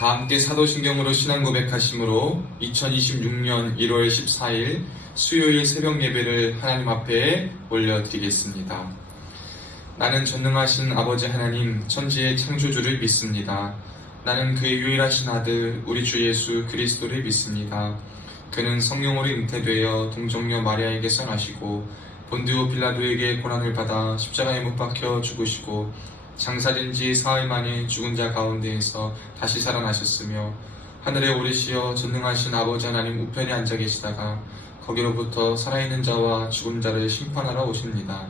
다 함께 사도신경으로 신앙 고백하심으로 2026년 1월 14일 수요일 새벽 예배를 하나님 앞에 올려드리겠습니다. 나는 전능하신 아버지 하나님 천지의 창조주를 믿습니다. 나는 그의 유일하신 아들 우리 주 예수 그리스도를 믿습니다. 그는 성령으로 잉태되어 동정녀 마리아에게서 나시고 본디오 빌라도에게 고난을 받아 십자가에 못 박혀 죽으시고 장사된 지 사흘 만에 죽은 자 가운데에서 다시 살아나셨으며 하늘에 오르시어 전능하신 아버지 하나님 우편에 앉아 계시다가 거기로부터 살아있는 자와 죽은 자를 심판하러 오십니다.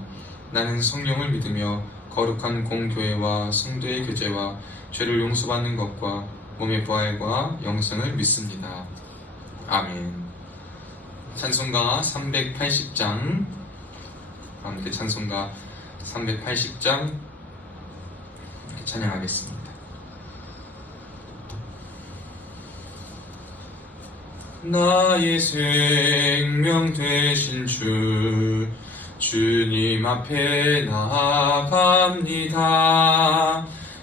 나는 성령을 믿으며 거룩한 공교회와 성도의 교제와 죄를 용서받는 것과 몸의 부활과 영생을 믿습니다. 아멘. 찬송가 380장 함께 찬송가 380장 찬양하겠습니다. 나의 생명 되신 주 주님 앞에 나아갑니다.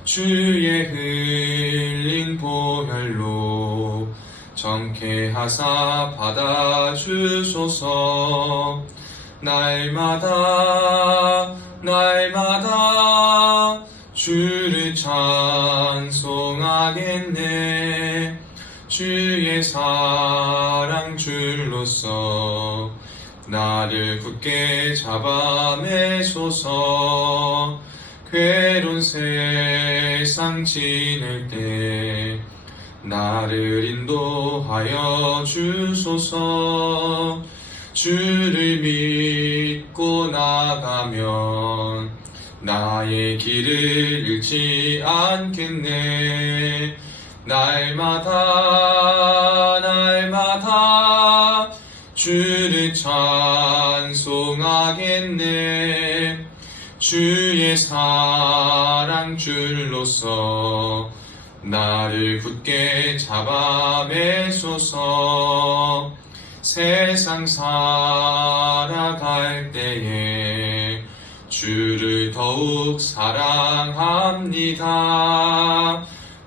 주의 흘린 보혈로 정케하사 받아주소서. 날마다 주를 찬송하겠네. 주의 사랑 줄로서 나를 굳게 잡아매소서. 괴로운 세상 지낼 때 나를 인도하여 주소서. 주를 믿고 나가면 나의 길을 잃지 않겠네. 날마다 주를 찬송하겠네. 주의 사랑 줄로서 나를 굳게 잡아매소서. 세상 살아갈 때에 주를 더욱 사랑합니다.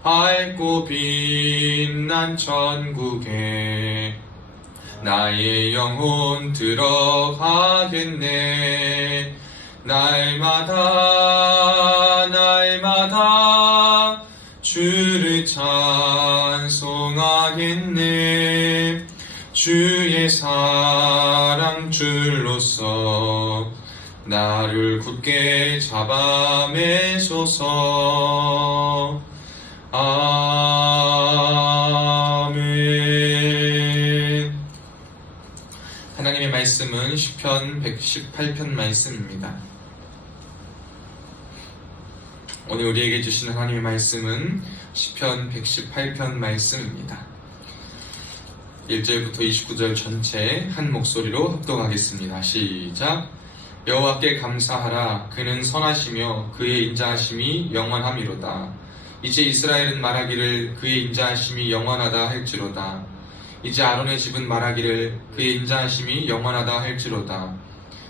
밝고 빛난 천국에 나의 영혼 들어가겠네. 날마다 주를 찬송하겠네. 주의 사랑 줄로서 나를 굳게 잡아매소서. 아멘. 하나님의 말씀은 시편 118편 말씀입니다. 오늘 우리에게 주시는 하나님의 말씀은 시편 118편 말씀입니다. 1절부터 29절 전체 한 목소리로 합독하겠습니다. 시작. 여호와께 감사하라. 그는 선하시며 그의 인자하심이 영원함이로다. 이제 이스라엘은 말하기를 그의 인자하심이 영원하다 할지로다. 이제 아론의 집은 말하기를 그의 인자하심이 영원하다 할지로다.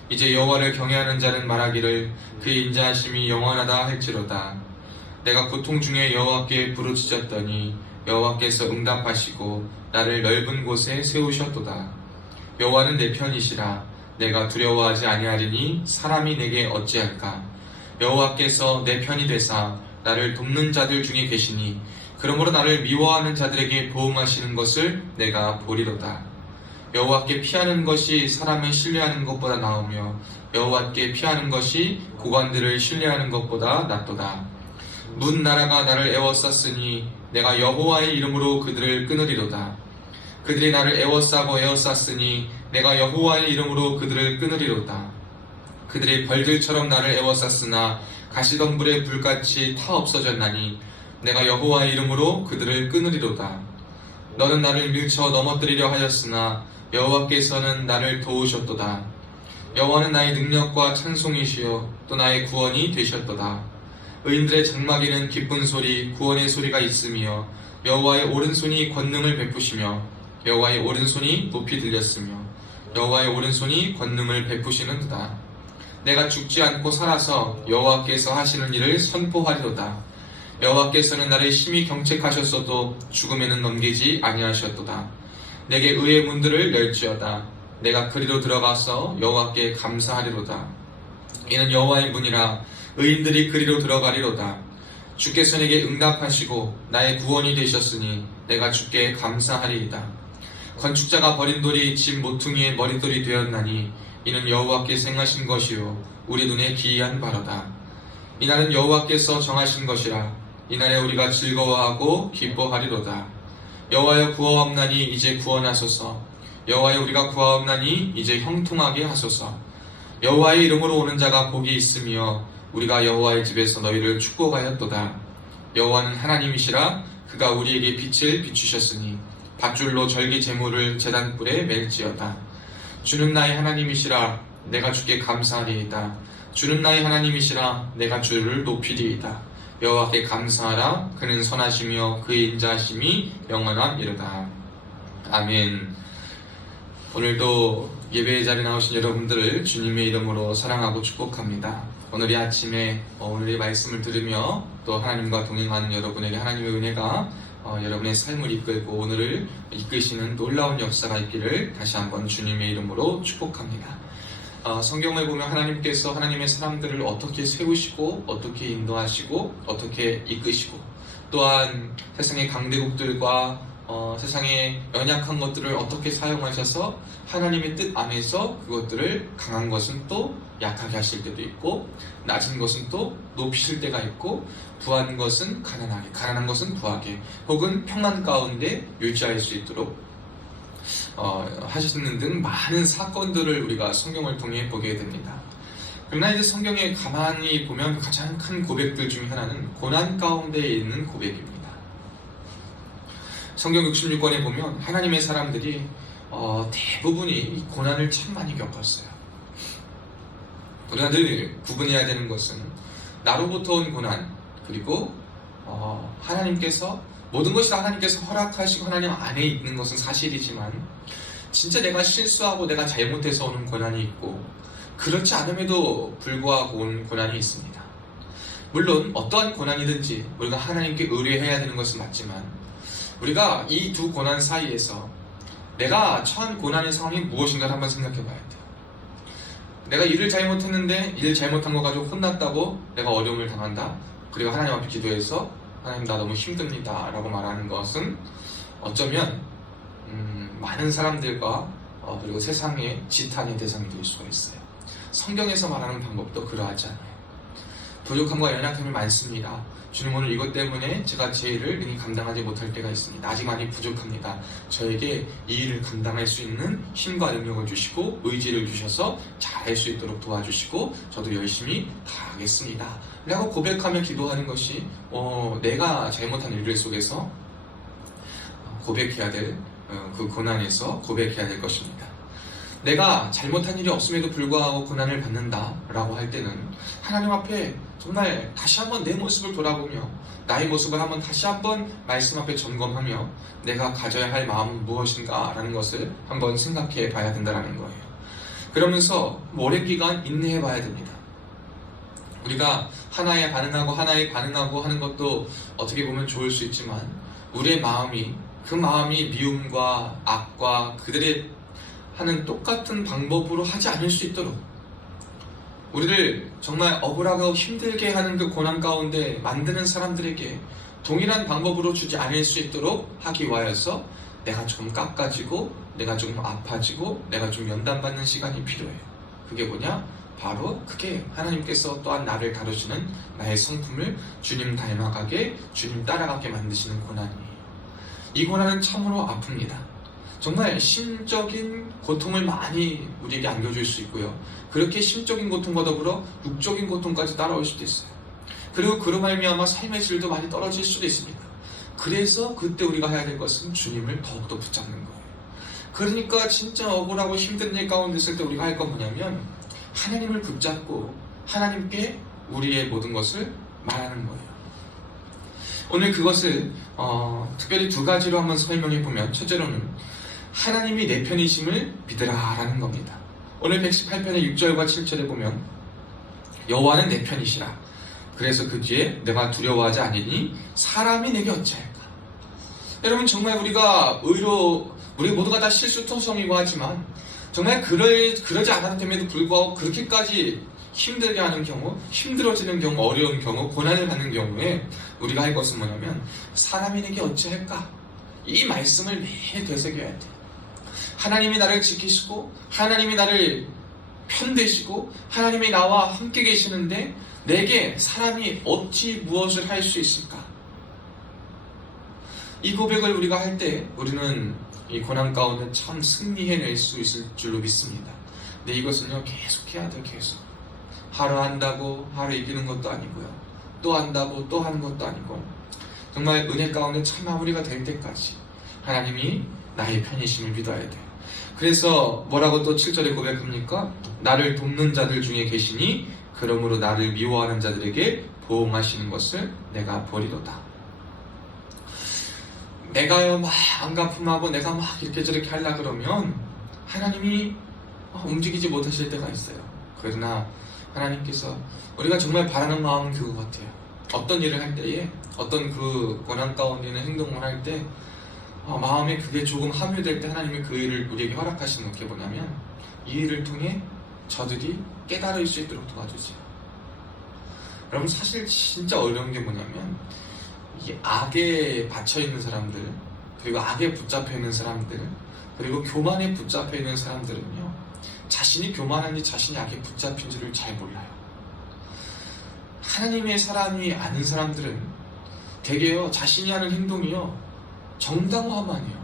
이제 여호와를 경외하는 자는 말하기를 그의 인자하심이 영원하다 할지로다. 내가 고통 중에 여호와께 부르짖었더니 여호와께서 응답하시고 나를 넓은 곳에 세우셨도다. 여호와는 내 편이시라. 내가 두려워하지 아니하리니 사람이 내게 어찌할까. 여호와께서 내 편이 되사 나를 돕는 자들 중에 계시니 그러므로 나를 미워하는 자들에게 보응하시는 것을 내가 보리로다. 여호와께 피하는 것이 사람을 신뢰하는 것보다 나으며 여호와께 피하는 것이 고관들을 신뢰하는 것보다 낫도다. 문 나라가 나를 애워쌌으니 내가 여호와의 이름으로 그들을 끊으리로다. 그들이 나를 애워싸고 애워쌌으니 내가 여호와의 이름으로 그들을 끊으리로다. 그들이 벌들처럼 나를 애워쌌으나 가시덤불의 불같이 타 없어졌나니 내가 여호와의 이름으로 그들을 끊으리로다. 너는 나를 밀쳐 넘어뜨리려 하였으나 여호와께서는 나를 도우셨도다. 여호와는 나의 능력과 찬송이시요 또 나의 구원이 되셨도다. 의인들의 장막에는 기쁜 소리 구원의 소리가 있으며 여호와의 오른손이 권능을 베푸시며 여호와의 오른손이 높이 들렸으며 여호와의 오른손이 권능을 베푸시는도다. 내가 죽지 않고 살아서 여호와께서 하시는 일을 선포하리로다. 여호와께서는 나를 심히 경책하셨어도 죽음에는 넘기지 아니하셨도다. 내게 의의 문들을 열지어다. 내가 그리로 들어가서 여호와께 감사하리로다. 이는 여호와의 문이라. 의인들이 그리로 들어가리로다. 주께서 내게 응답하시고 나의 구원이 되셨으니 내가 주께 감사하리이다. 건축자가 버린 돌이 집 모퉁이의 머릿돌이 되었나니 이는 여호와께 생하신 것이요 우리 눈에 기이한 바로다. 이날은 여호와께서 정하신 것이라. 이날에 우리가 즐거워하고 기뻐하리로다. 여호와여 구하옵나니 이제 구원하소서. 여호와여 우리가 구하옵나니 이제 형통하게 하소서. 여호와의 이름으로 오는 자가 복이 있으며 우리가 여호와의 집에서 너희를 축복하였도다. 여호와는 하나님이시라. 그가 우리에게 빛을 비추셨으니 밧줄로 절기 제물을 제단불에 맬지어다. 주는 나의 하나님이시라. 내가 주께 감사하리이다. 주는 나의 하나님이시라. 내가 주를 높이리이다. 여호와께 감사하라. 그는 선하시며 그의 인자하심이 영원함이로다. 아멘. 오늘도 예배의 자리에 나오신 여러분들을 주님의 이름으로 사랑하고 축복합니다. 오늘 이 아침에 오늘의 말씀을 들으며 또 하나님과 동행하는 여러분에게 하나님의 은혜가 여러분의 삶을 이끌고 오늘을 이끄시는 놀라운 역사가 있기를 다시 한번 주님의 이름으로 축복합니다. 성경을 보면 하나님께서 하나님의 사람들을 어떻게 세우시고 어떻게 인도하시고 어떻게 이끄시고 또한 세상의 강대국들과 세상의 연약한 것들을 어떻게 사용하셔서 하나님의 뜻 안에서 그것들을 강한 것은 또 약하게 하실 때도 있고 낮은 것은 또 높이실 때가 있고 부한 것은 가난하게, 가난한 것은 부하게 혹은 평안 가운데 유지할 수 있도록 하시는 등 많은 사건들을 우리가 성경을 통해 보게 됩니다. 그러나 이제 성경에 가만히 보면 가장 큰 고백들 중에 하나는 고난 가운데 있는 고백입니다. 성경 66권에 보면 하나님의 사람들이 대부분이 고난을 참 많이 겪었어요. 우리가 늘 구분해야 되는 것은 나로부터 온 고난 그리고 하나님께서 모든 것이 다 하나님께서 허락하시고 하나님 안에 있는 것은 사실이지만 진짜 내가 실수하고 내가 잘못해서 오는 고난이 있고 그렇지 않음에도 불구하고 온 고난이 있습니다. 물론 어떠한 고난이든지 우리가 하나님께 의뢰해야 되는 것은 맞지만 우리가 이 두 고난 사이에서 내가 처한 고난의 상황이 무엇인가를 한번 생각해 봐야 돼요. 내가 일을 잘못했는데 일 잘못한 거 가지고 혼났다고 내가 어려움을 당한다. 그리고 하나님 앞에 기도해서 하나님 나 너무 힘듭니다 라고 말하는 것은 어쩌면 많은 사람들과 그리고 세상의 지탄의 대상이 될 수가 있어요. 성경에서 말하는 방법도 그러하지 않아요. 부족함과 연약함이 많습니다. 주님 오늘 이것 때문에 제가 제 일을 능히 감당하지 못할 때가 있습니다. 아직 많이 부족합니다. 저에게 이 일을 감당할 수 있는 힘과 능력을 주시고 의지를 주셔서 잘할 수 있도록 도와주시고 저도 열심히 다하겠습니다 라고 고백하며 기도하는 것이 내가 잘못한 일들 속에서 고백해야 될 그 고난에서 고백해야 될 것입니다. 내가 잘못한 일이 없음에도 불구하고 고난을 받는다 라고 할 때는 하나님 앞에 정말 다시 한번 내 모습을 돌아보며 나의 모습을 한번 다시 한번 말씀 앞에 점검하며 내가 가져야 할 마음은 무엇인가 라는 것을 한번 생각해 봐야 된다는 거예요. 그러면서 오랜 기간 인내해 봐야 됩니다. 우리가 하나에 반응하고 하는 것도 어떻게 보면 좋을 수 있지만 우리의 마음이 그 마음이 미움과 악과 그들의 하는 똑같은 방법으로 하지 않을 수 있도록 우리를 정말 억울하고 힘들게 하는 그 고난 가운데 만드는 사람들에게 동일한 방법으로 주지 않을 수 있도록 하기 위하여서 내가 조금 깎아지고 내가 조금 아파지고 내가 좀 연단받는 시간이 필요해요. 그게 뭐냐? 바로 그게 하나님께서 또한 나를 다루시는 나의 성품을 주님 닮아가게 주님 따라가게 만드시는 고난이에요. 이 고난은 참으로 아픕니다. 정말 심적인 고통을 많이 우리에게 안겨줄 수 있고요. 그렇게 심적인 고통과 더불어 육적인 고통까지 따라올 수도 있어요. 그리고 그로 말미암아 삶의 질도 많이 떨어질 수도 있습니다. 그래서 그때 우리가 해야 될 것은 주님을 더욱더 붙잡는 거예요. 그러니까 진짜 억울하고 힘든 일 가운데 있을 때 우리가 할 건 뭐냐면 하나님을 붙잡고 하나님께 우리의 모든 것을 말하는 거예요. 오늘 그것을 특별히 두 가지로 한번 설명해 보면 첫째로는 하나님이 내 편이심을 믿으라 라는 겁니다. 오늘 118편의 6절과 7절에 보면 여호와는 내 편이시라 그래서 그 뒤에 내가 두려워하지 않으니 사람이 내게 어찌할까. 여러분, 정말 우리가 우리 모두가 다 실수토성이고 하지만 정말 그러지 않아도 됨에도 불구하고 그렇게까지 힘들게 하는 경우, 힘들어지는 경우, 어려운 경우, 고난을 받는 경우에 우리가 할 것은 뭐냐면 사람이 내게 어찌할까? 이 말씀을 매일 되새겨야 돼. 하나님이 나를 지키시고 하나님이 나를 편되시고 하나님이 나와 함께 계시는데 내게 사람이 어찌 무엇을 할 수 있을까? 이 고백을 우리가 할 때 우리는 이 고난 가운데 참 승리해낼 수 있을 줄로 믿습니다. 근데 이것은요, 계속 해야 돼요. 계속. 하루 한다고 하루 이기는 것도 아니고요, 또 한다고 또 하는 것도 아니고, 정말 은혜 가운데 참 마무리가 될 때까지 하나님이 나의 편이심을 믿어야 돼요. 그래서 뭐라고 또 7절에 고백합니까? 나를 돕는 자들 중에 계시니 그러므로 나를 미워하는 자들에게 보응하시는 것을 내가 보리로다. 내가요 막 안가품하고 내가 막 이렇게 저렇게 하려 그러면 하나님이 움직이지 못하실 때가 있어요. 그러나 하나님께서 우리가 정말 바라는 마음은 그거 같아요. 어떤 일을 할 때에, 어떤 그 고난 가운데 있는 행동을 할 때 마음에 그게 조금 함유될 때 하나님이 그 일을 우리에게 허락하시는 게 뭐냐면 이 일을 통해 저들이 깨달을 수 있도록 도와주세요. 여러분, 사실 진짜 어려운 게 뭐냐면 이 악에 받쳐있는 사람들, 그리고 악에 붙잡혀 있는 사람들, 그리고 교만에 붙잡혀 있는 사람들은요, 자신이 교만한지 자신이 악에 붙잡힌지를 잘 몰라요. 하나님의 사람이 아닌 사람들은 대개요, 자신이 하는 행동이요, 정당화만이요.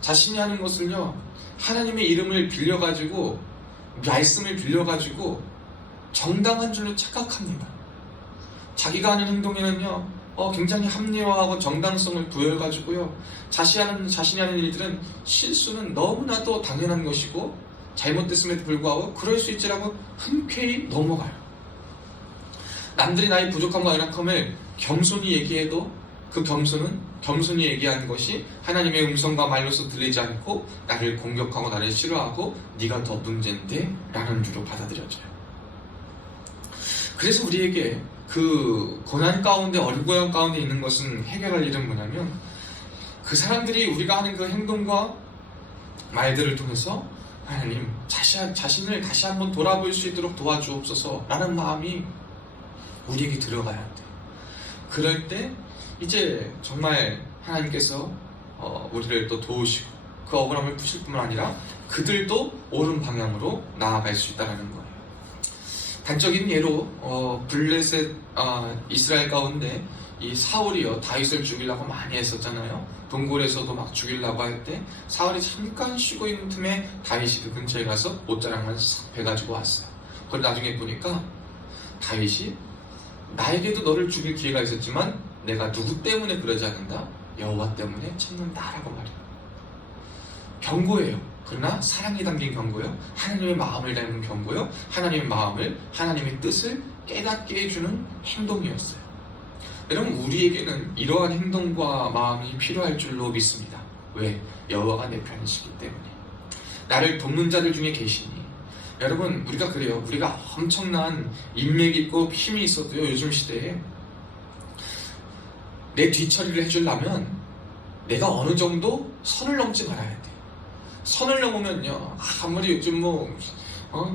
자신이 하는 것을요, 하나님의 이름을 빌려가지고, 말씀을 빌려가지고 정당한 줄로 착각합니다. 자기가 하는 행동에는요, 굉장히 합리화하고 정당성을 부여해가지고요, 자신이 하는 일들은 실수는 너무나도 당연한 것이고 잘못됐음에도 불구하고 그럴 수 있지라고 흔쾌히 넘어가요. 남들이 나의 부족함과 연약함을 겸손히 얘기해도 그 겸손히 얘기하는 것이 하나님의 음성과 말로서 들리지 않고 나를 공격하고 나를 싫어하고 네가 더 문제인데 라는 주로 받아들여져요. 그래서 우리에게 그 고난 가운데, 어려운 가운데 있는 것은 해결할 일은 뭐냐면 그 사람들이 우리가 하는 그 행동과 말들을 통해서 하나님, 자신을 다시 한번 돌아볼 수 있도록 도와주옵소서 라는 마음이 우리에게 들어가야 돼. 그럴 때 이제 정말 하나님께서 우리를 또 도우시고 그 억울함을 푸실 뿐만 아니라 그들도 옳은 방향으로 나아갈 수 있다는 거예요. 단적인 예로 블레셋 이스라엘 가운데 이 사울이요, 다윗을 죽이려고 많이 했었잖아요. 동굴에서도 막 죽이려고 할 때 사울이 잠깐 쉬고 있는 틈에 다윗이 그 근처에 가서 옷자락만 싹 베가지고 왔어요. 그걸 나중에 보니까 다윗이 나에게도 너를 죽일 기회가 있었지만 내가 누구 때문에 그러지 않는다? 여호와 때문에 참는다라고 말해요. 경고예요. 그러나 사랑이 담긴 경고요, 하나님의 마음을 담은 경고요, 하나님의 마음을, 하나님의 뜻을 깨닫게 해주는 행동이었어요. 여러분, 우리에게는 이러한 행동과 마음이 필요할 줄로 믿습니다. 왜? 여호와가 내 편이시기 때문에. 나를 돕는 자들 중에 계시니. 여러분, 우리가 그래요. 우리가 엄청난 인맥이 있고 힘이 있어도요, 요즘 시대에 내 뒤처리를 해주려면 내가 어느 정도 선을 넘지 말아야 돼. 선을 넘으면요, 아무리 요즘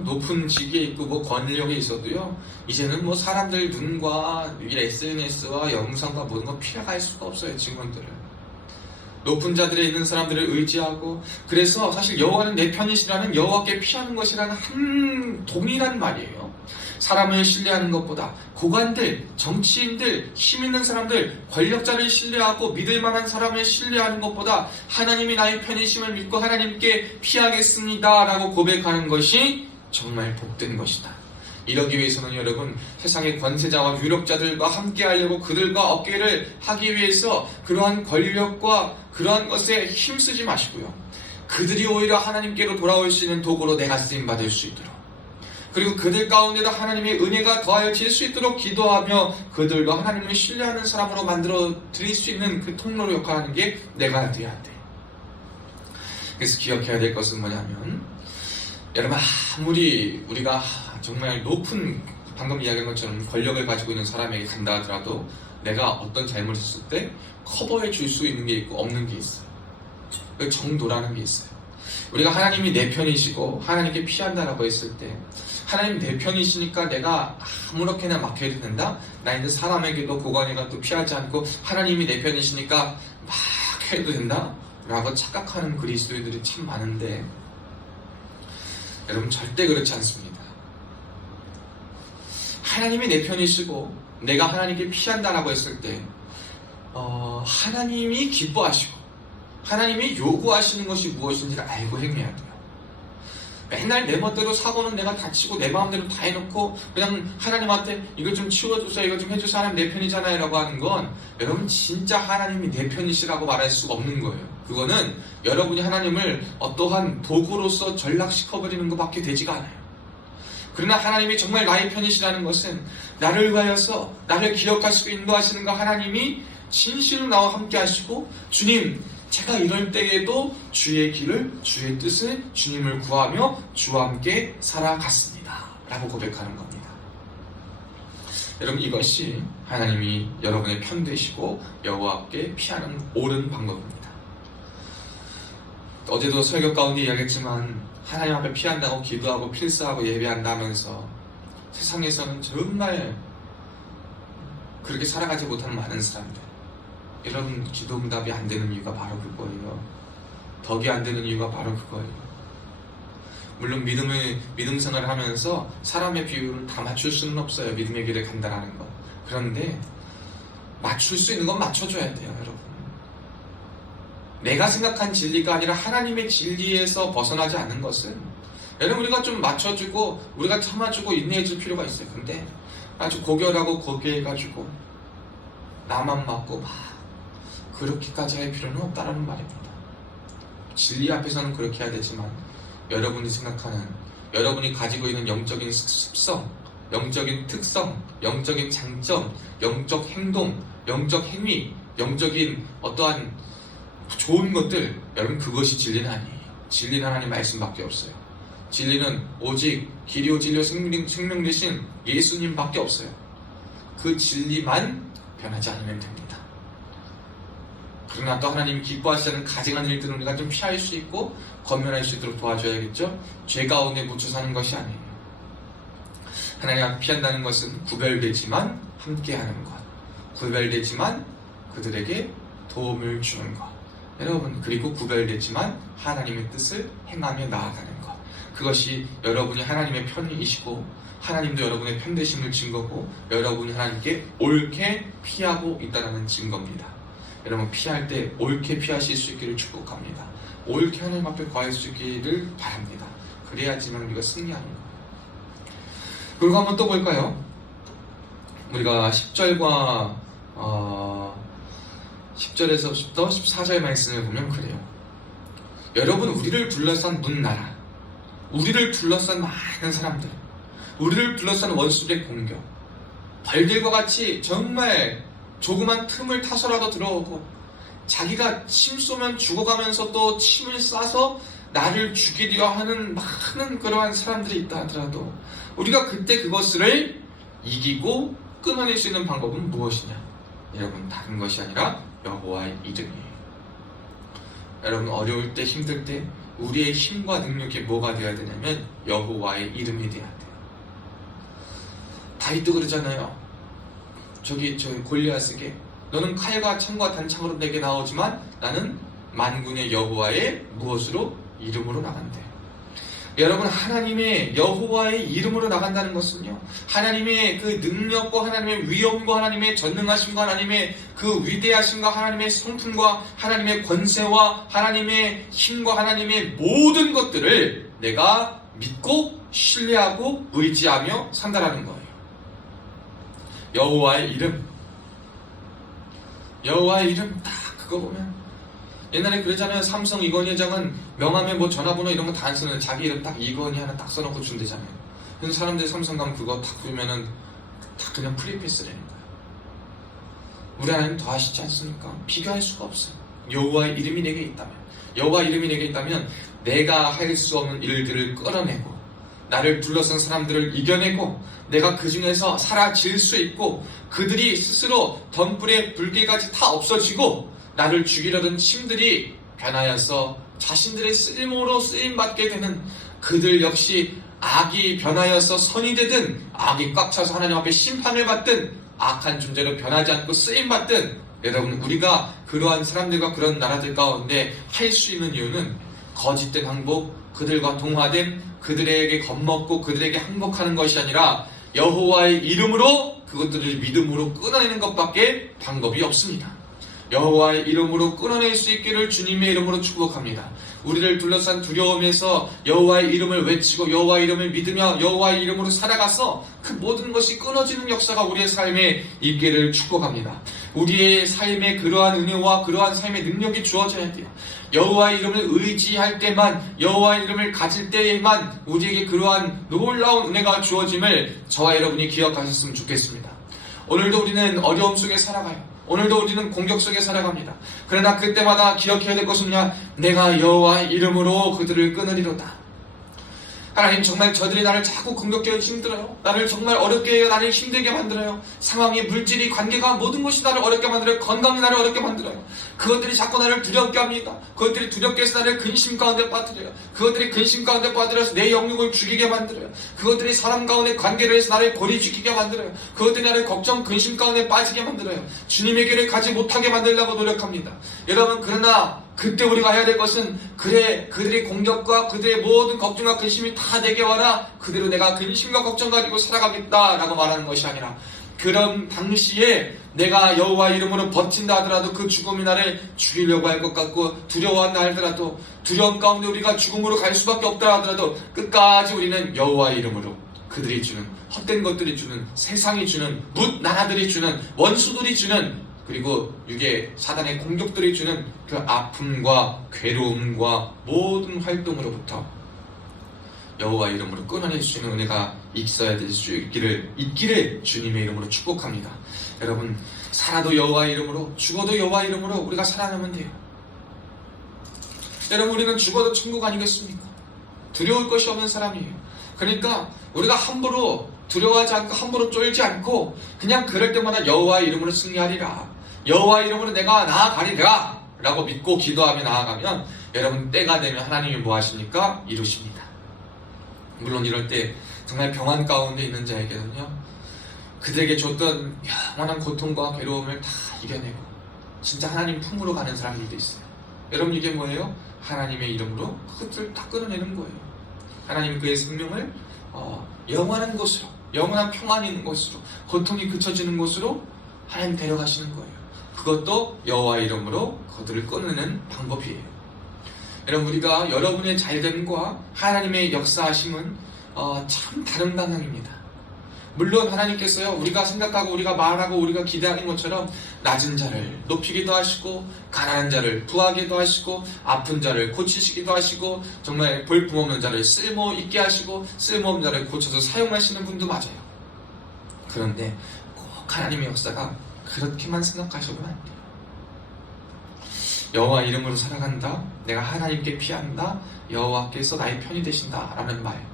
높은 직위에 있고 권력에 있어도요, 이제는 사람들 눈과 SNS와 영상과 모든 거 피해갈 수가 없어요. 증언들을 높은 자들에 있는 사람들을 의지하고, 그래서 사실 여호와는 내 편이시라는 여호와께 피하는 것이라는 한 동일한 말이에요. 사람을 신뢰하는 것보다 고관들, 정치인들, 힘 있는 사람들, 권력자를 신뢰하고 믿을 만한 사람을 신뢰하는 것보다 하나님이 나의 편이심을 믿고 하나님께 피하겠습니다 라고 고백하는 것이 정말 복된 것이다. 이러기 위해서는 여러분, 세상의 권세자와 유력자들과 함께 하려고 그들과 어깨를 하기 위해서 그러한 권력과 그러한 것에 힘쓰지 마시고요, 그들이 오히려 하나님께로 돌아올 수 있는 도구로 내가 쓰임받을 수 있도록, 그리고 그들 가운데도 하나님의 은혜가 더하여질 수 있도록 기도하며 그들도 하나님을 신뢰하는 사람으로 만들어 드릴 수 있는 그 통로로 역할하는 게 내가 돼야 돼. 그래서 기억해야 될 것은 뭐냐면, 여러분, 아무리 우리가 정말 높은 방금 이야기한 것처럼 권력을 가지고 있는 사람에게 간다 하더라도 내가 어떤 잘못을 했을 때 커버해 줄 수 있는 게 있고 없는 게 있어요. 그 정도라는 게 있어요. 우리가 하나님이 내 편이시고 하나님께 피한다라고 했을 때 하나님 내 편이시니까 내가 아무렇게나 맡겨도 된다? 나 이제 사람에게도 고관에가도 피하지 않고 하나님이 내 편이시니까 막 해도 된다? 라고 착각하는 그리스도인들이 참 많은데 여러분 절대 그렇지 않습니다. 하나님이 내 편이시고 내가 하나님께 피한다라고 했을 때 하나님이 기뻐하시고 하나님이 요구하시는 것이 무엇인지를 알고 행해야 돼요. 맨날 내 멋대로 사고는 내가 다치고 내 마음대로 다 해놓고 그냥 하나님한테 이거 좀 치워주세요, 이거 좀 해주세요, 하나님 내 편이잖아요 라고 하는 건 여러분 진짜 하나님이 내 편이시라고 말할 수가 없는 거예요. 그거는 여러분이 하나님을 어떠한 도구로서 전락시켜버리는 것밖에 되지가 않아요. 그러나 하나님이 정말 나의 편이시라는 것은 나를 위하여서 나를 기억하시고 인도하시는 거 하나님이 진실로 나와 함께 하시고 주님 제가 이럴 때에도 주의 길을 주의 뜻을 주님을 구하며 주와 함께 살아갔습니다 라고 고백하는 겁니다. 여러분 이것이 하나님이 여러분의 편 되시고 여호와께 피하는 옳은 방법입니다. 어제도 설교 가운데 이야기했지만 하나님 앞에 피한다고 기도하고 필사하고 예배한다 하면서 세상에서는 정말 그렇게 살아가지 못하는 많은 사람들, 여러분 기도 응답이 안 되는 이유가 바로 그거예요. 덕이 안 되는 이유가 바로 그거예요. 물론 믿음 생활을 하면서 사람의 비율을 다 맞출 수는 없어요. 믿음의 길을 간다라는 거. 그런데 맞출 수 있는 건 맞춰줘야 돼요, 여러분. 내가 생각한 진리가 아니라 하나님의 진리에서 벗어나지 않는 것은 여러분 우리가 좀 맞춰주고 우리가 참아주고 인내해줄 필요가 있어요. 근데 아주 고결하고 고귀해가지고 나만 맞고 막 그렇게까지 할 필요는 없다라는 말입니다. 진리 앞에서는 그렇게 해야 되지만 여러분이 생각하는 여러분이 가지고 있는 영적인 습성, 영적인 특성, 영적인 장점, 영적 행동, 영적 행위, 영적인 어떠한 좋은 것들, 여러분 그것이 진리는 아니에요. 진리는 하나님 말씀밖에 없어요. 진리는 오직 길이요 진리요 생명 되신 예수님밖에 없어요. 그 진리만 변하지 않으면 됩니다. 그러나 또 하나님이 기뻐하시는 가증한 일들은 우리가 좀 피할 수 있고 권면할 수 있도록 도와줘야겠죠. 죄 가운데 묻혀 사는 것이 아니에요. 하나님 앞에 피한다는 것은 구별되지만 함께하는 것, 구별되지만 그들에게 도움을 주는 것, 여러분 그리고 구별되지만 하나님의 뜻을 행하며 나아가는 것, 그것이 여러분이 하나님의 편이시고 하나님도 여러분의 편되심을 증거고 여러분이 하나님께 옳게 피하고 있다는 증거입니다. 여러분 피할 때 옳게 피하실 수 있기를 축복합니다. 옳게 하나님 앞에 거할 수 있기를 바랍니다. 그래야지만 우리가 승리하는 거예요. 그리고 한번 또 볼까요? 우리가 10절과 10절에서부터 14절 말씀을 보면 그래요. 여러분 우리를 둘러싼 문나라, 우리를 둘러싼 많은 사람들, 우리를 둘러싼 원수들의 공격, 벌들과 같이 정말 조그만 틈을 타서라도 들어오고 자기가 침 쏘면 죽어가면서 또 침을 쏴서 나를 죽이려 하는 많은 그러한 사람들이 있다 하더라도 우리가 그때 그것을 이기고 끊어낼 수 있는 방법은 무엇이냐? 여러분 다른 것이 아니라 여호와의 이름이에요. 여러분 어려울 때 힘들 때 우리의 힘과 능력이 뭐가 되어야 되냐면 여호와의 이름이 되어야 돼요. 다윗도 그러잖아요. 저 골리앗에게 너는 칼과 창과 단창으로 내게 나오지만 나는 만군의 여호와의 무엇으로? 이름으로 나간대. 여러분 하나님의 여호와의 이름으로 나간다는 것은요, 하나님의 그 능력과 하나님의 위엄과 하나님의 전능하심과 하나님의 그 위대하심과 하나님의 성품과 하나님의 권세와 하나님의 힘과 하나님의 모든 것들을 내가 믿고 신뢰하고 의지하며 산다라는 거예요. 여호와의 이름, 여호와의 이름 딱 그거 보면 옛날에 그러잖아요. 삼성 이건희 회장은 명함에 뭐 전화번호 이런 거 다 안 쓰는 자기 이름 딱 이건희 하나 딱 써놓고 준대잖아요. 그래서 사람들이 삼성 가면 그거 딱 보면은 다 그냥 프리패스라는 거예요. 우리 하나님 더 하시지 않습니까? 비교할 수가 없어요. 여호와의 이름이 내게 있다면, 여호와 이름이 내게 있다면 내가 할 수 없는 일들을 끌어내고 나를 둘러싼 사람들을 이겨내고 내가 그 중에서 사라질 수 있고 그들이 스스로 덤불의 불길까지 다 없어지고 나를 죽이려던 침들이 변하여서 자신들의 쓸모로 쓰임받게 되는 그들 역시 악이 변하여서 선이 되든 악이 꽉 차서 하나님 앞에 심판을 받든 악한 존재로 변하지 않고 쓰임받든 여러분 우리가 그러한 사람들과 그런 나라들 가운데 할 수 있는 이유는 거짓된 항복, 그들과 동화된 그들에게 겁먹고 그들에게 항복하는 것이 아니라 여호와의 이름으로 그것들을 믿음으로 끊어내는 것밖에 방법이 없습니다. 여호와의 이름으로 끊어낼 수 있기를 주님의 이름으로 축복합니다. 우리를 둘러싼 두려움에서 여호와의 이름을 외치고 여호와의 이름을 믿으며 여호와의 이름으로 살아가서 그 모든 것이 끊어지는 역사가 우리의 삶에 있기를 축복합니다. 우리의 삶에 그러한 은혜와 그러한 삶의 능력이 주어져야 돼요. 여호와의 이름을 의지할 때만, 여호와의 이름을 가질 때에만 우리에게 그러한 놀라운 은혜가 주어짐을 저와 여러분이 기억하셨으면 좋겠습니다. 오늘도 우리는 어려움 속에 살아가요. 오늘도 우리는 공격 속에 살아갑니다. 그러나 그때마다 기억해야 될 것은 뭐냐? 내가 여호와의 이름으로 그들을 끊으리로다. 하나님 정말 저들이 나를 자꾸 공격해요. 힘들어요. 나를 정말 어렵게 해요. 나를 힘들게 만들어요. 상황이, 물질이, 관계가 모든 것이 나를 어렵게 만들어요. 건강이 나를 어렵게 만들어요. 그것들이 자꾸 나를 두렵게 합니다. 그것들이 두렵게 해서 나를 근심 가운데 빠뜨려요. 그것들이 근심 가운데 빠뜨려서 내 영역을 죽이게 만들어요. 그것들이 사람 가운데 관계를 해서 나를 고립시키게 만들어요. 그것들이 나를 걱정, 근심 가운데 빠지게 만들어요. 주님의 길을 가지 못하게 만들려고 노력합니다. 여러분 그러나 그때 우리가 해야 될 것은 그래 그들의 공격과 그들의 모든 걱정과 근심이 다 내게 와라. 그대로 내가 근심과 걱정 가지고 살아가겠다라고 말하는 것이 아니라 그런 당시에 내가 여호와 이름으로 버틴다 하더라도 그 죽음이 나를 죽이려고 할 것 같고 두려워한다 하더라도 두려움 가운데 우리가 죽음으로 갈 수밖에 없다 하더라도 끝까지 우리는 여호와 이름으로 그들이 주는 헛된 것들이 주는 세상이 주는 뭇 나라들이 주는 원수들이 주는 그리고 육의 사단의 공격들이 주는 그 아픔과 괴로움과 모든 활동으로부터 여호와 이름으로 끊어낼 수 있는 은혜가 있어야 될 수 있기를 주님의 이름으로 축복합니다. 여러분 살아도 여호와 이름으로 죽어도 여호와 이름으로 우리가 살아나면 돼요. 여러분 우리는 죽어도 천국 아니겠습니까? 두려울 것이 없는 사람이에요. 그러니까 우리가 함부로 두려워하지 않고 함부로 쫄지 않고 그냥 그럴 때마다 여호와 이름으로 승리하리라. 여호와 이름으로 내가 나아가리라 라고 믿고 기도하며 나아가면 여러분 때가 되면 하나님이 뭐 하십니까? 이루십니다. 물론 이럴 때 정말 병환 가운데 있는 자에게는요 그들에게 줬던 영원한 고통과 괴로움을 다 이겨내고 진짜 하나님 품으로 가는 사람들도 있어요. 여러분 이게 뭐예요? 하나님의 이름으로 그것을 다 끊어내는 거예요. 하나님이 그의 생명을 영원한 곳으로, 영원한 평안이 있는 곳으로, 고통이 그쳐지는 곳으로 하나님 데려가시는 거예요. 그것도 여호와 이름으로 그들을 끊는 방법이에요. 여러분 우리가 여러분의 잘됨과 하나님의 역사하심은 참 다른 방향입니다. 물론 하나님께서요 우리가 생각하고 우리가 말하고 우리가 기대하는 것처럼 낮은 자를 높이기도 하시고 가난한 자를 부하기도 하시고 아픈 자를 고치시기도 하시고 정말 볼품없는 자를 쓸모 있게 하시고 쓸모없는 자를 고쳐서 사용하시는 분도 맞아요. 그런데 꼭 하나님의 역사가 그렇게만 생각하셔도 안 돼요. 여호와 이름으로 살아간다. 내가 하나님께 피한다. 여호와께서 나의 편이 되신다 라는 말,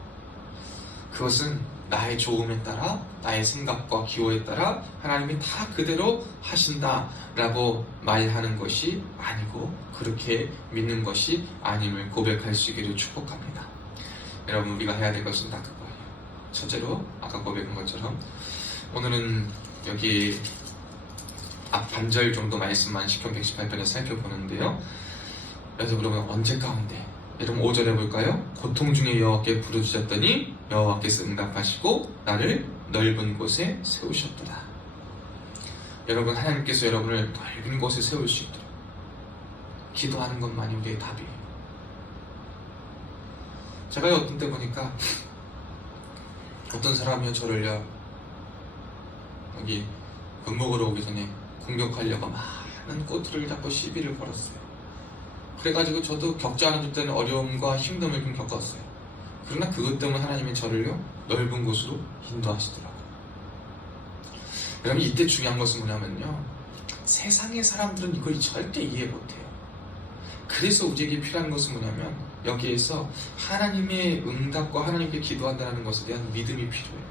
그것은 나의 조음에 따라 나의 생각과 기호에 따라 하나님이 다 그대로 하신다 라고 말하는 것이 아니고 그렇게 믿는 것이 아님을 고백할 수 있기를 축복합니다. 여러분 우리가 해야 될 것은 다 그거예요. 첫째로 아까 고백한 것처럼 오늘은 여기 앞 반절 정도 말씀만 시편 118편에서 살펴보는데요. 여러분 언제 가운데 여러분 5절 해볼까요? 고통 중에 여호와께 부르짖었더니 여호와께서 응답하시고 나를 넓은 곳에 세우셨더라. 여러분 하나님께서 여러분을 넓은 곳에 세울 수 있도록 기도하는 것만이 우리의 답이에요. 제가 어떤 때 보니까 어떤 사람이요 저를요 여기 밥 먹으러 오기 전에 공격하려고 많은 꼬투리를 잡고 시비를 걸었어요. 그래가지고 저도 겪지 않은 때는 어려움과 힘듦을 좀 겪었어요. 그러나 그것 때문에 하나님이 저를요 넓은 곳으로 인도하시더라고요. 여러분 이때 중요한 것은 뭐냐면요 세상의 사람들은 이걸 절대 이해 못해요. 그래서 우리에게 필요한 것은 뭐냐면 여기에서 하나님의 응답과 하나님께 기도한다는 것에 대한 믿음이 필요해요.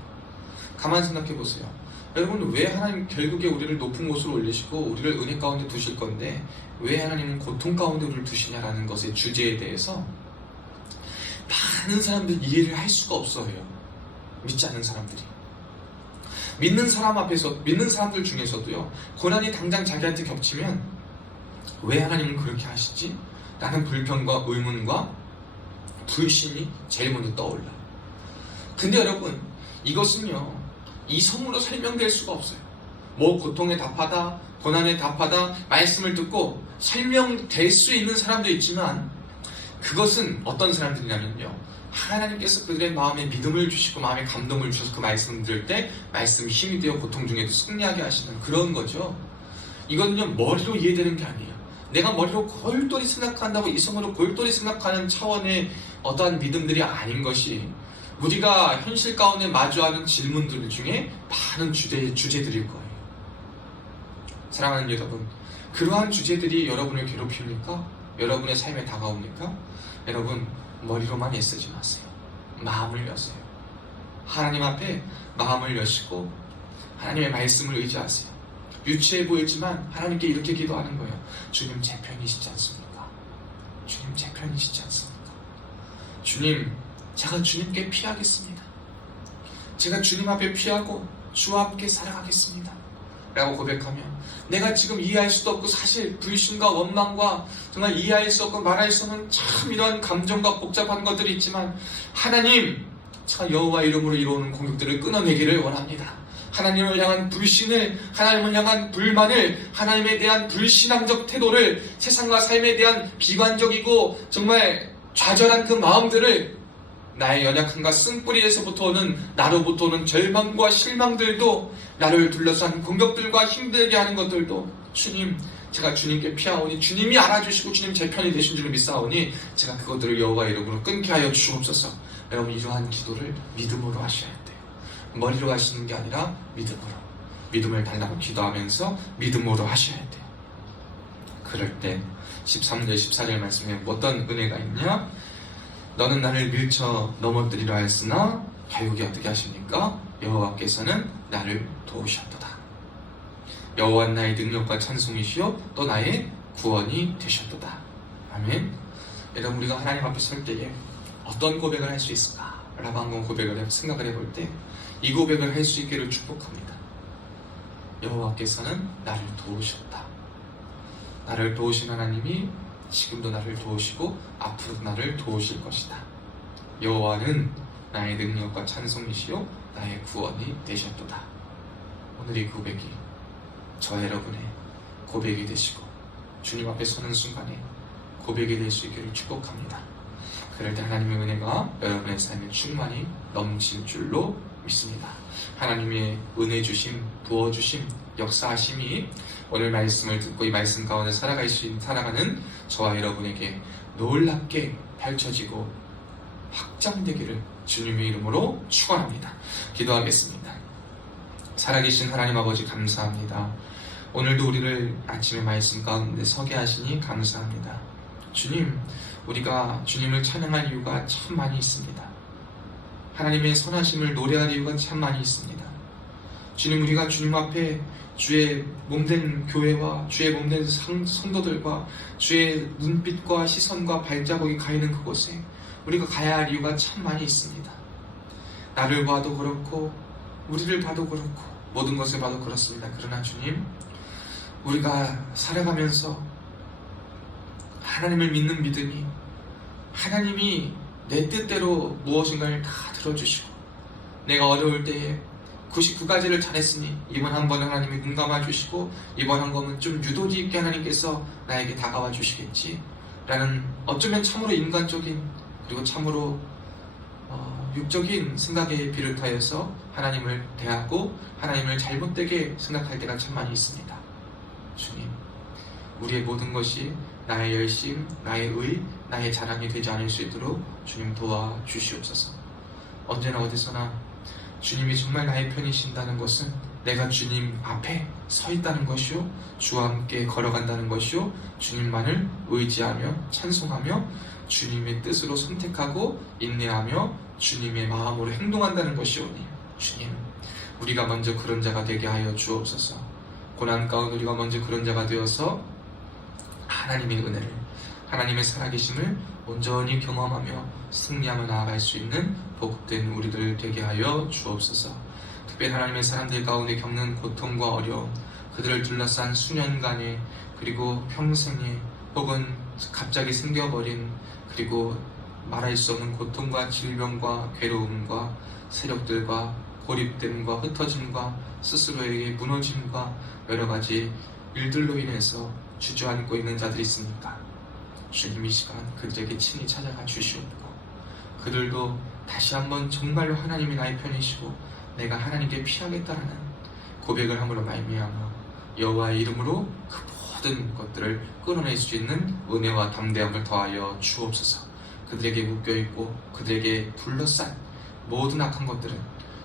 가만히 생각해 보세요. 여러분, 왜 하나님 결국에 우리를 높은 곳으로 올리시고 우리를 은혜 가운데 두실 건데 왜 하나님은 고통 가운데 우리를 두시냐라는 것의 주제에 대해서 많은 사람들이 이해를 할 수가 없어요. 믿지 않는 사람들이. 믿는 사람들 중에서도요, 고난이 당장 자기한테 겹치면 왜 하나님은 그렇게 하시지? 라는 불평과 의문과 불신이 제일 먼저 떠올라. 근데 여러분, 이것은요, 이성으로 설명될 수가 없어요. 뭐 고통에 답하다, 고난에 답하다, 말씀을 듣고 설명될 수 있는 사람도 있지만 그것은 어떤 사람들이냐면요, 하나님께서 그들의 마음에 믿음을 주시고 마음에 감동을 주셔서 그 말씀을 들을 때 말씀이 힘이 되어 고통 중에도 승리하게 하시는 그런 거죠. 이거는요, 머리로 이해되는 게 아니에요. 내가 머리로 골똘히 생각한다고 이성으로 골똘히 생각하는 차원의 어떠한 믿음들이 아닌 것이 우리가 현실 가운데 마주하는 질문들 중에 많은 주제들일 거예요. 사랑하는 여러분, 그러한 주제들이 여러분을 괴롭힙니까? 여러분의 삶에 다가옵니까? 여러분, 머리로만 애쓰지 마세요. 마음을 여세요. 하나님 앞에 마음을 여시고 하나님의 말씀을 의지하세요. 유치해 보이지만 하나님께 이렇게 기도하는 거예요. 주님, 제 편이시지 않습니까? 주님, 제 편이시지 않습니까? 주님, 제가 주님께 피하겠습니다. 제가 주님 앞에 피하고 주와 함께 살아가겠습니다. 라고 고백하면 내가 지금 이해할 수도 없고 사실 불신과 원망과 정말 이해할 수 없고 말할 수 없는 참 이런 감정과 복잡한 것들이 있지만 하나님, 제가 여호와 이름으로 이루어오는 공격들을 끊어내기를 원합니다. 하나님을 향한 불신을, 하나님을 향한 불만을, 하나님에 대한 불신앙적 태도를, 세상과 삶에 대한 비관적이고 정말 좌절한 그 마음들을, 나의 연약함과 쓴뿌리에서부터 오는, 나로부터 오는 절망과 실망들도, 나를 둘러싼 공격들과 힘들게 하는 것들도 주님, 제가 주님께 피하오니 주님이 알아주시고 주님 제 편이 되신 줄을 믿사오니 제가 그것들을 여호와 이름으로 끊게 하여 주옵소서. 여러분, 이러한 기도를 믿음으로 하셔야 돼요. 머리로 하시는 게 아니라 믿음으로, 믿음을 달라고 기도하면서 믿음으로 하셔야 돼요. 그럴 때 13절 14절 말씀에 어떤 은혜가 있냐? 너는 나를 밀쳐 넘어뜨리려 하였으나 결국에 어떻게 하십니까? 여호와께서는 나를 도우셨도다. 여호와는 나의 능력과 찬송이시요 또 나의 구원이 되셨도다. 아멘. 여러분, 우리가 하나님 앞에 설 때에 어떤 고백을 할 수 있을까? 라고 한번 생각을 해볼 때 이 고백을 할 수 있기를 축복합니다. 여호와께서는 나를 도우셨다. 나를 도우신 하나님이 지금도 나를 도우시고 앞으로도 나를 도우실 것이다. 여호와는 나의 능력과 찬송이시요 나의 구원이 되셨도다. 오늘 이 고백이 저 여러분의 고백이 되시고 주님 앞에 서는 순간에 고백이 될 수 있기를 축복합니다. 그럴 때 하나님의 은혜가 여러분의 삶에 충만히 넘칠 줄로 믿습니다. 하나님의 은혜 주심, 부어주심, 역사하심이 오늘 말씀을 듣고 이 말씀 가운데 살아가는 저와 여러분에게 놀랍게 펼쳐지고 확장되기를 주님의 이름으로 축원합니다. 기도하겠습니다. 살아계신 하나님 아버지, 감사합니다. 오늘도 우리를 아침의 말씀 가운데 서게 하시니 감사합니다. 주님, 우리가 주님을 찬양할 이유가 참 많이 있습니다. 하나님의 선하심을 노래할 이유가 참 많이 있습니다. 주님, 우리가 주님 앞에 주의 몸된 교회와 주의 몸된 성도들과 주의 눈빛과 시선과 발자국이 가있는 그곳에 우리가 가야 할 이유가 참 많이 있습니다. 나를 봐도 그렇고 우리를 봐도 그렇고 모든 것을 봐도 그렇습니다. 그러나 주님, 우리가 살아가면서 하나님을 믿는 믿음이 하나님이 내 뜻대로 무엇인가를 다 들어주시고 내가 어려울 때에 99가지를 잘했으니 이번 한 번은 하나님이 눈 감아주시고 이번 한 번은 좀 유도리 있게 하나님께서 나에게 다가와 주시겠지 라는 어쩌면 참으로 인간적인 그리고 참으로 육적인 생각에 비롯하여서 하나님을 대하고 하나님을 잘못되게 생각할 때가 참 많이 있습니다. 주님, 우리의 모든 것이 나의 열심, 나의 의, 나의 자랑이 되지 않을 수 있도록 주님 도와주시옵소서. 언제나 어디서나 주님이 정말 나의 편이신다는 것은 내가 주님 앞에 서 있다는 것이요, 주와 함께 걸어간다는 것이요, 주님만을 의지하며 찬송하며 주님의 뜻으로 선택하고 인내하며 주님의 마음으로 행동한다는 것이오니 주님, 우리가 먼저 그런 자가 되게 하여 주옵소서. 고난 가운데 우리가 먼저 그런 자가 되어서 하나님의 은혜를, 하나님의 살아계심을 온전히 경험하며 승리하며 나아갈 수 있는 복된 우리들 되게 하여 주옵소서. 특별히 하나님의 사람들 가운데 겪는 고통과 어려움, 그들을 둘러싼 수년간의 그리고 평생의 혹은 갑자기 생겨버린 그리고 말할 수 없는 고통과 질병과 괴로움과 세력들과 고립됨과 흩어짐과 스스로에게 무너짐과 여러가지 일들로 인해서 주저앉고 있는 자들이 있습니까? 주님 이 시간 그들에게 친히 찾아가 주시옵고 그들도 다시 한번 정말로 하나님이 나의 편이시고 내가 하나님께 피하겠다라는 고백을 함으로 말미암아 여호와의 이름으로 그 모든 것들을 끊어낼 수 있는 은혜와 담대함을 더하여 주옵소서. 그들에게 묶여있고 그들에게 둘러싼 모든 악한 것들은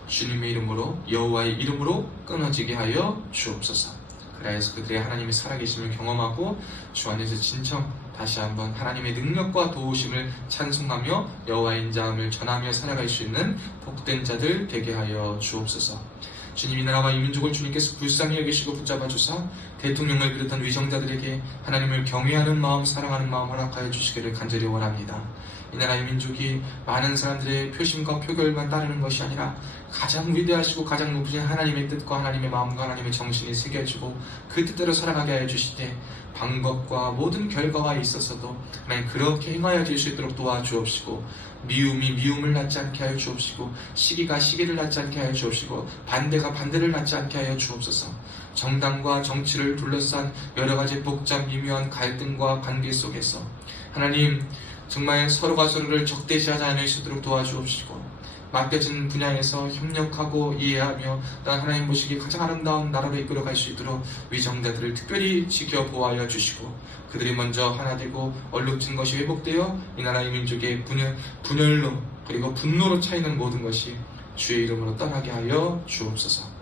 주님의 이름으로 여호와의 이름으로 끊어지게 하여 주옵소서. 그래서 그들의 하나님의 살아계심을 경험하고 주 안에서 진정 다시 한번 하나님의 능력과 도우심을 찬송하며 여호와의 인자함을 전하며 살아갈 수 있는 복된 자들 되게 하여 주옵소서. 주님, 이 나라와 이 민족을 주님께서 불쌍히 여기시고 붙잡아 주사 대통령을 비롯한 위정자들에게 하나님을 경외하는 마음, 사랑하는 마음 허락하여 주시기를 간절히 원합니다. 이 나라의 민족이 많은 사람들의 표심과 표결만 따르는 것이 아니라 가장 위대하시고 가장 높으신 하나님의 뜻과 하나님의 마음과 하나님의 정신이 새겨지고 그 뜻대로 살아가게 하여 주시되 방법과 모든 결과가 있어서도 하나님 그렇게 행하여 질 수 있도록 도와주옵시고 미움이 미움을 낳지 않게 하여 주옵시고 시기가 시기를 낳지 않게 하여 주옵시고 반대가 반대를 낳지 않게 하여 주옵소서. 정당과 정치를 둘러싼 여러가지 복잡 미묘한 갈등과 관계 속에서 하나님 정말 서로가 서로를 적대시하지 않을 수 있도록 도와주옵시고 맡겨진 분야에서 협력하고 이해하며 또한 하나님 보시기에 가장 아름다운 나라로 이끌어갈 수 있도록 위정자들을 특별히 지켜보아여 주시고 그들이 먼저 하나 되고 얼룩진 것이 회복되어 이 나라의 민족의 분열로 그리고 분노로 차이는 모든 것이 주의 이름으로 떠나게 하여 주옵소서.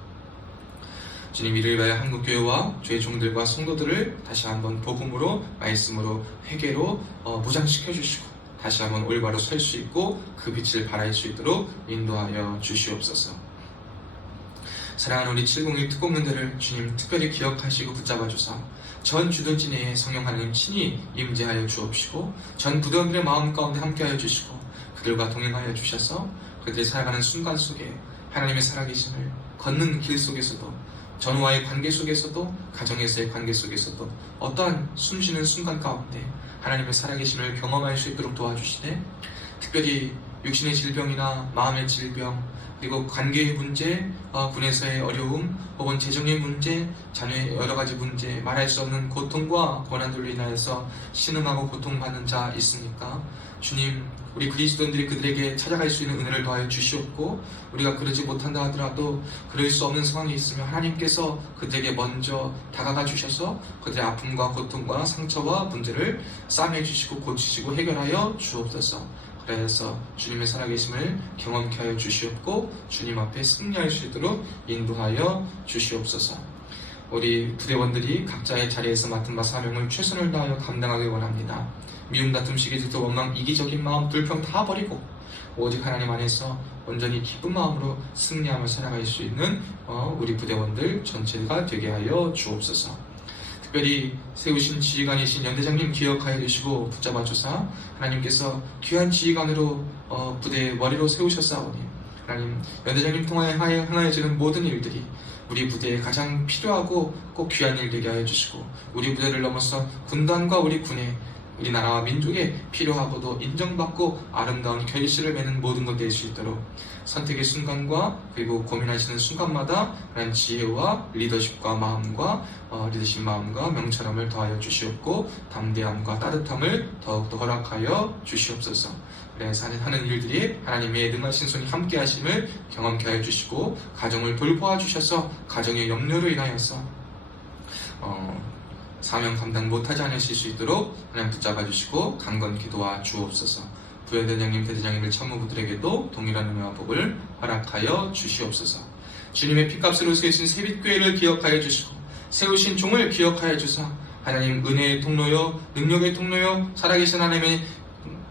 주님, 이를 위하여 한국교회와 주의 종들과 성도들을 다시 한번 복음으로 말씀으로 회개로 무장시켜 주시고 다시 한번 올바로 설 수 있고 그 빛을 발할 수 있도록 인도하여 주시옵소서. 사랑하는 우리 701 특공군들을 주님 특별히 기억하시고 붙잡아 주사 전 주도진에 성령 하나님 친히 임재하여 주옵시고 전 부대원들의 마음 가운데 함께하여 주시고 그들과 동행하여 주셔서 그들이 살아가는 순간 속에 하나님의 살아계심을 걷는 길 속에서도 전우와의 관계 속에서도 가정에서의 관계 속에서도 어떠한 숨쉬는 순간 가운데 하나님의 살아계심을 경험할 수 있도록 도와주시되 특별히 육신의 질병이나 마음의 질병 그리고 관계의 문제, 군에서의 어려움 혹은 재정의 문제, 자녀의 여러가지 문제 말할 수 없는 고통과 고난들로 인하여서 신음하고 고통받는 자 있습니까? 주님, 우리 그리스도인들이 그들에게 찾아갈 수 있는 은혜를 더하여 주시옵고 우리가 그러지 못한다 하더라도 그럴 수 없는 상황이 있으면 하나님께서 그들에게 먼저 다가가 주셔서 그들의 아픔과 고통과 상처와 문제를 싸매 주시고 고치시고 해결하여 주옵소서. 그래서 주님의 살아계심을 경험케 하여 주시옵고 주님 앞에 승리할 수 있도록 인도하여 주시옵소서. 우리 부대원들이 각자의 자리에서 맡은 바 사명을 최선을 다하여 감당하길 원합니다. 미움, 다툼, 시기, 질투, 원망, 이기적인 마음, 불평 다 버리고 오직 하나님 안에서 온전히 기쁜 마음으로 승리하며 살아갈 수 있는 우리 부대원들 전체가 되게 하여 주옵소서. 특별히 세우신 지휘관이신 연대장님 기억하여 주시고 붙잡아 주사 하나님께서 귀한 지휘관으로 부대의 머리로 세우셨사오니 하나님 연대장님 통하여 행하여지는 모든 일들이 우리 부대에 가장 필요하고 꼭 귀한 일 되게 하여 주시고 우리 부대를 넘어서 군단과 우리 군에 우리나라와 민족에 필요하고도 인정받고 아름다운 결실을 맺는 모든 것 될 수 있도록 선택의 순간과 그리고 고민하시는 순간마다 하나님 지혜와 리더십과 마음과 리더십 마음과 명철함을 더하여 주시옵고 담대함과 따뜻함을 더욱더 허락하여 주시옵소서. 그래서 하는 일들이 하나님의 능하신 손이 함께 하심을 경험케 하여 주시고 가정을 돌보아 주셔서 가정의 염려로 인하여서 사명 감당 못하지 않으실 수 있도록 하나님 붙잡아 주시고 강건케 도와 주옵소서. 부여대장님, 대대장님들 참모부들에게도 동일한 은혜와 복을 허락하여 주시옵소서. 주님의 피값으로 세우신 세빛교회를 기억하여 주시고 세우신 종을 기억하여 주사 하나님 은혜의 통로요 능력의 통로요 살아계신 하나님의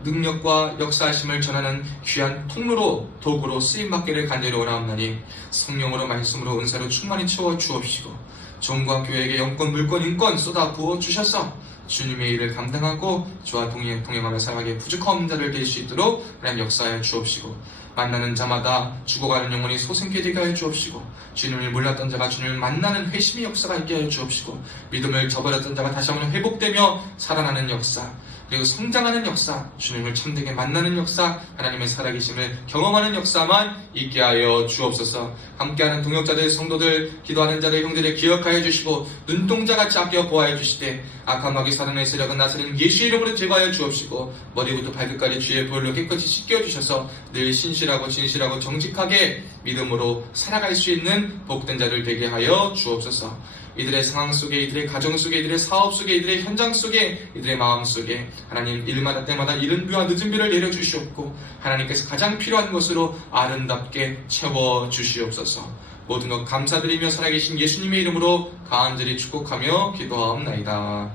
능력과 역사하심을 전하는 귀한 통로로 도구로 쓰임받기를 간절히 원하옵나니 성령으로 말씀으로 은사로 충만히 채워 주옵시고 종과 교회에게 영권 물권 인권 쏟아 부어 주셔서 주님의 일을 감당하고 주와 동행하며 살아가기에 부족한 자를 될 수 있도록 하나님 역사하여 주옵시고 만나는 자마다 죽어가는 영혼이 소생케 되게 하여 주옵시고 주님을 몰랐던 자가 주님을 만나는 회심의 역사가 있게 하여 주옵시고 믿음을 저버렸던 자가 다시 한번 회복되며 살아나는 역사 그리고 성장하는 역사, 주님을 참되게 만나는 역사, 하나님의 살아계심을 경험하는 역사만 있게 하여 주옵소서. 함께하는 동역자들, 성도들, 기도하는 자들, 형제를 기억하여 주시고 눈동자같이 아껴 보아해 주시되 악한 마귀 사단의 세력은 나사는 예수의 이름으로 제거하여 주옵시고 머리부터 발끝까지 주의 보혈로 깨끗이 씻겨주셔서 늘 신실하고 진실하고 정직하게 믿음으로 살아갈 수 있는 복된 자들 되게 하여 주옵소서. 이들의 상황 속에, 이들의 가정 속에, 이들의 사업 속에, 이들의 현장 속에, 이들의 마음 속에 하나님 일마다 때마다 이른 비와 늦은 비를 내려주시옵고 하나님께서 가장 필요한 것으로 아름답게 채워주시옵소서. 모든 것 감사드리며 살아계신 예수님의 이름으로 간절히 축복하며 기도하옵나이다.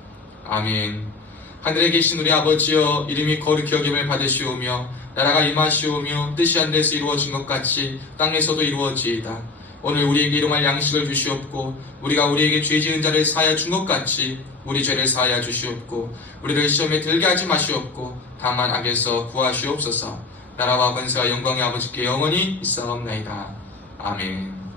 아멘. 하늘에 계신 우리 아버지여 이름이 거룩히 여김을 받으시오며 나라가 임하시오며 뜻이 하늘에서 이루어진 것 같이 땅에서도 이루어지이다. 오늘 우리에게 일용할 양식을 주시옵고 우리가 우리에게 죄 지은 자를 사하여 준 것 같이 우리 죄를 사하여 주시옵고 우리를 시험에 들게 하지 마시옵고 다만 악에서 구하시옵소서. 나라와 권세와 영광의 아버지께 영원히 있사옵나이다. 아멘.